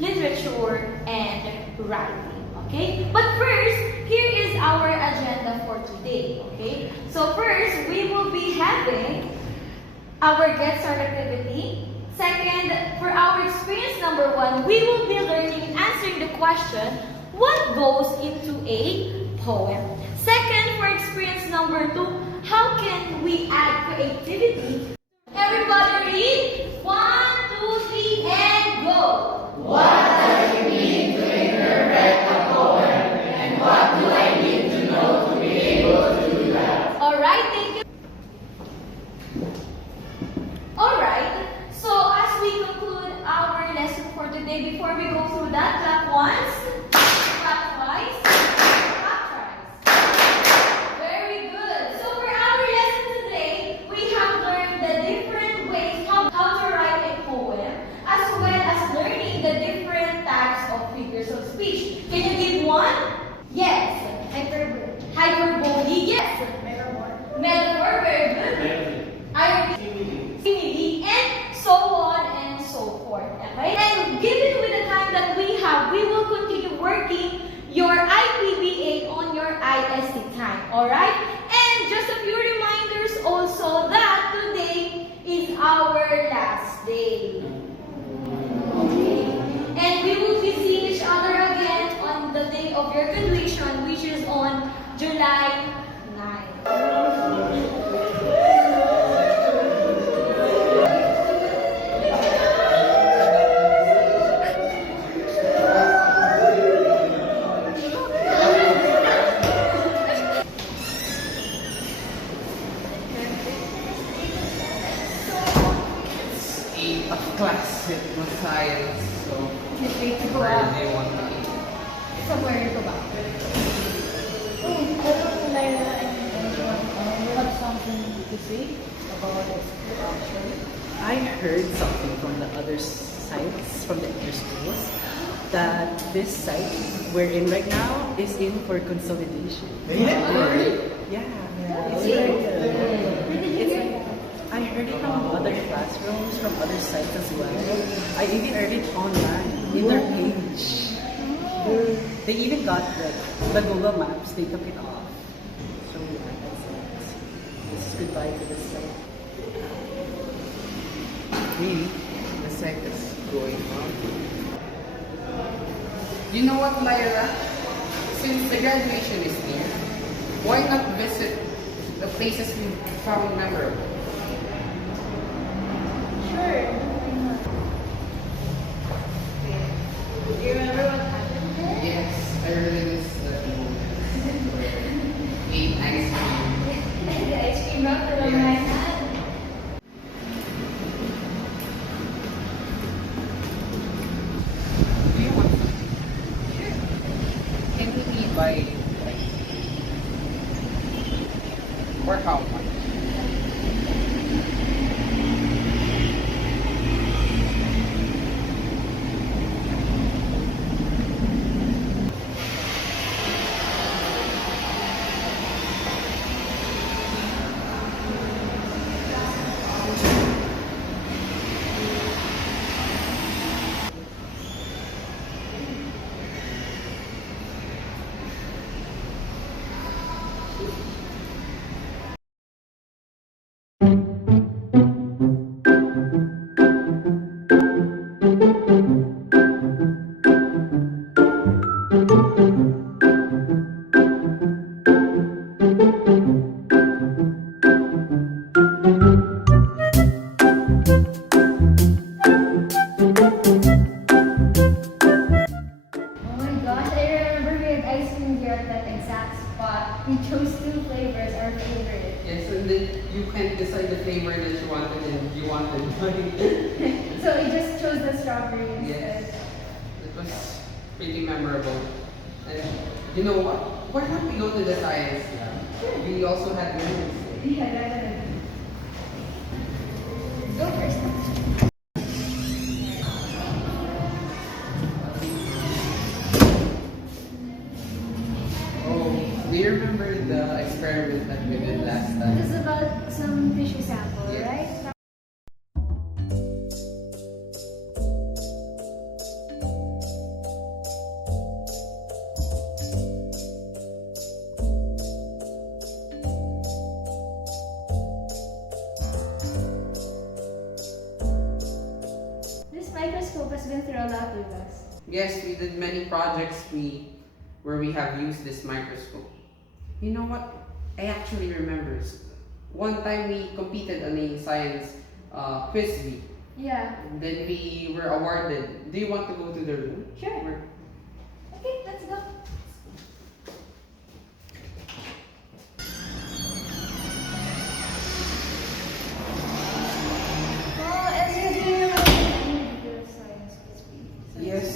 literature, and writing. Okay? But first, here is our agenda for today. Okay? So first, we will be having our Get Started activity. Second, for our experience number 1, we will be learning and answering the question, what goes into a poem? Second, for experience number 2, how can we add creativity? Everybody read. 1, 2, 3, and go. What does it mean to interpret a poem? And what do I need to know to be able to do that? Alright, thank you. Alright, so as we conclude our lesson for today, before we go through that, clap once, clap twice, clap thrice. Very good. So for our lesson today, we have learned the different ways how to write a poem, as well as learning the different types of figures of speech. Can you give one? Yes. Hyperbole. Hyperbole, yes. Metaphor. Metaphor, very good. Irony. Simile, and so on and so forth. Okay? And given with the time that we have, we will continue working your IPBA on your ISC time. Alright? And just a few reminders also that today is our last day. Okay? And we will be seeing each other again on the day of your graduation, which is on July 9. Class with science, so Can't wait to go where out. they want to eat. Somewhere to go back. Lyra and have something to say about it actually. I heard something from the other sites, from the other schools, that this site we're in right now is in for consolidation. Yeah. It's very good. I heard it from other classrooms, from other sites as well. I even heard it online, in their page. They even got the Google Maps, they took it off. So that's it. This is goodbye to this site. The site is going on. You know what, Lyra? Since the graduation is near, why not visit the places we found memorable? Sure. Do you remember what happened there? Yes, I really miss that moment where we ate ice cream. The ice cream melt from my hand. Do you want something? Can we eat by or how much? We chose 2 flavors, our favorite. Yes, and then you can decide the flavor that you wanted and you wanted. So we just chose the strawberry Yes, instead. it was pretty memorable. And you know what? Why not we go to the science lab? We also had memories. Yeah, definitely. Go first. Oh, do you remember the experiment that we did last time? This is about some tissue sample, Yes. right? that with us? Yes, we did many projects where we have used this microscope. You know what? I actually remember. One time we competed on a science quiz bee. Yeah. Then we were awarded. Do you want to go to the room? Sure. Okay, let's go. Oh, Ezra, do you remember the science quiz bee? Yes.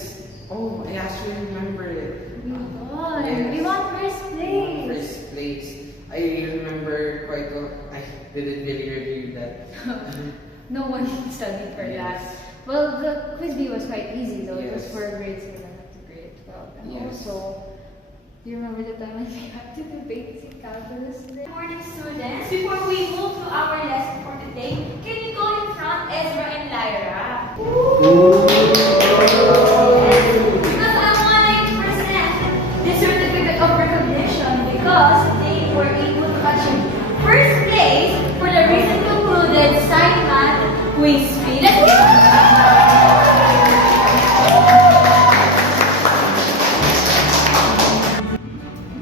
Oh, I actually remember it. We won. Yes. We won first place. First place. I remember quite well. I didn't really review that. No one studied for Yes. that. Well, the quiz bee was quite easy though. It was Yes. for grade 7 up to grade 12. And Yes. also, do you remember the time when we had to do basic calculus? Good morning, students. Before we move to our lesson for today, can you go in front, Ezra and Lyra? Because I want to present the certificate of recognition because they were able to achieve first place for the recent concluded Science Math Quiz Bee. Let's go!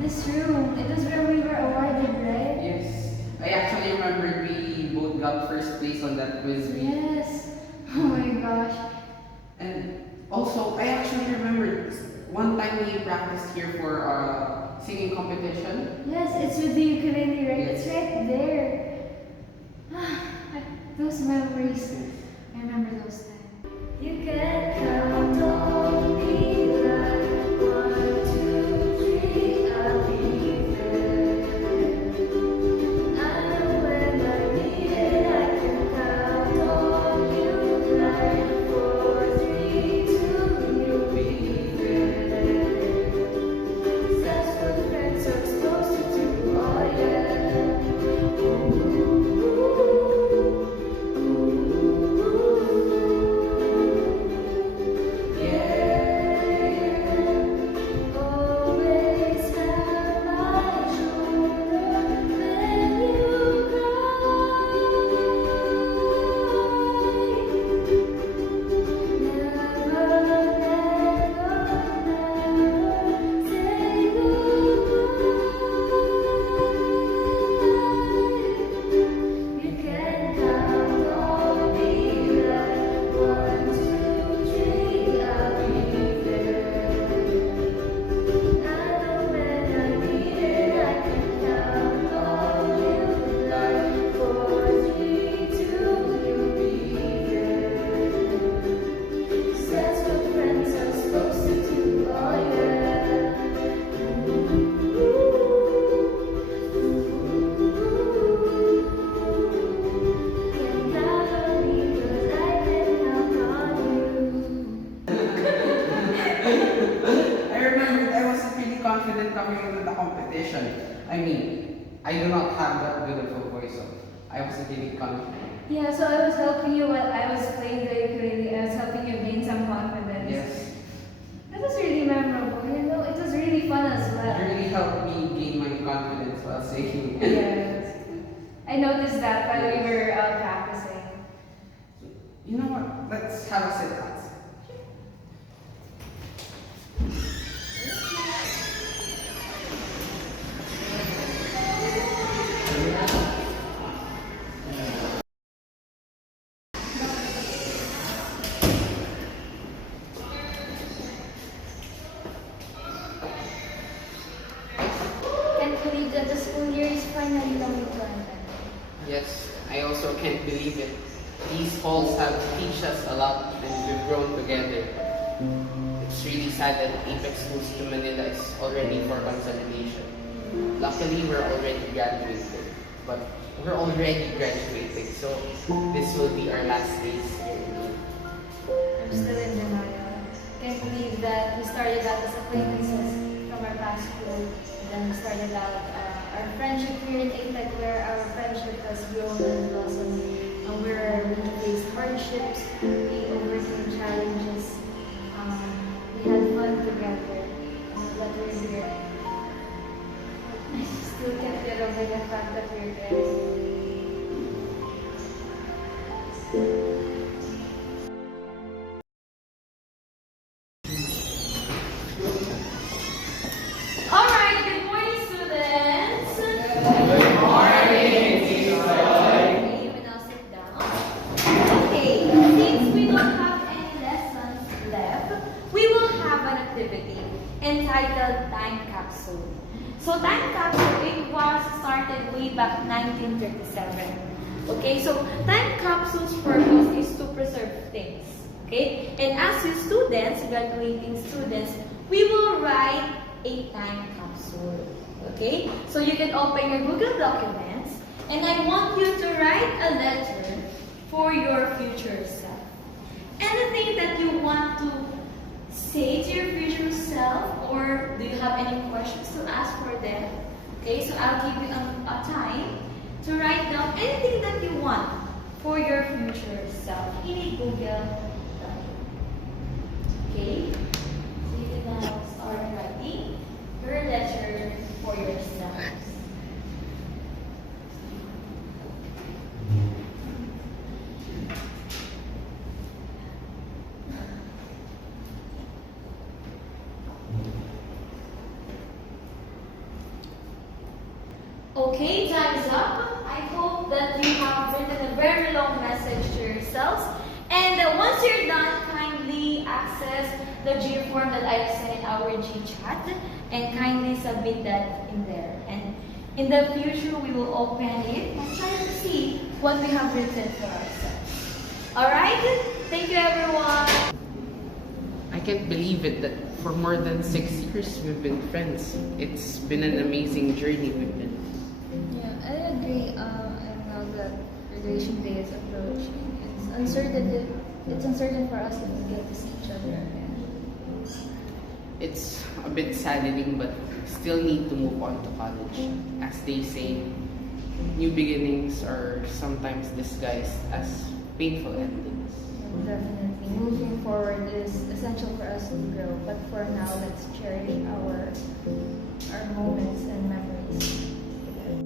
This room, it was where we were awarded, right? Yes. I actually remember we both got first place on that quiz bee. Yes. Oh my gosh. And also, I actually remember one time we practiced here for singing competition. Yes, it's with the ukulele, right? Yes. It's right there. Those memories. I remember those times. You can count on me like 1, 2, 3, I'll be there. I know when I need it, I can count on you like 4, 3, 2, you'll be there. That's what friends are supposed to do, oh yeah. Always have my shoulder when you cry. Never let go, never say goodbye. You can count on me like 1, 2, 3, I'll be there. I know when I need it, I can count on you like 4, 3, 2, you'll be there. 'Cause that's what friends are supposed to do, oh yeah. Can count on me 'cause I can count on you. I remember I wasn't really confident coming into the competition. I mean, I do not have that good of a voice, so I wasn't really confident. Yeah, so I was helping you while I was playing the ukulele. I was helping you gain some confidence. Yes. That was really memorable. You know, it was really fun as It well. really helped me gain my confidence while singing. Yes. I noticed that while we were practicing. You know what? Let's have a sit dance. Can't believe that the school year is finally coming to an end. Yes, I also can't believe it. These halls have teach us a lot and we've grown together. It's really sad that Apex Schools to Manila is already for consolidation. Luckily, we're already graduated, but we're already graduating, so this will be our last days here. I'm still in denial. Can't believe that we started out as acquaintances from our past school. Then we started out our friendship here in APEC, where our friendship has grown and blossomed. And we faced hardships, we overcame challenges. We had fun together. But we're here. I still can't get over the fact that we're there. activity entitled Time Capsule. So Time Capsule, it was started way back 1937. Okay, so Time Capsule's purpose is to preserve things. Okay, and as you students, graduating students, we will write a time capsule. Okay, so you can open your Google Documents, and I want you to write a letter for your future self. Anything that you want to say to your future self, or do you have any questions to ask for them? Okay, so I'll give you a time to write down anything that you want for your future self in a Google Document. Okay, so you can now start writing your letter for yourselves. Okay, time's up. I hope that you have written a very long message to yourselves. And once you're done, kindly access the G form that I've sent in our G chat and kindly submit that in there. And in the future, we will open it and try to see what we have written for ourselves. Alright? Thank you, everyone. I can't believe it that for more than 6 years we've been friends. It's been an amazing journey we've been. Yeah, I agree. And now that graduation day is approaching, it's uncertain for us if we get to see each other again. It's a bit saddening, but still need to move on to college. As they say, new beginnings are sometimes disguised as painful endings. Definitely. Moving forward is essential for us to grow. But for now, let's cherish our moments and memories together.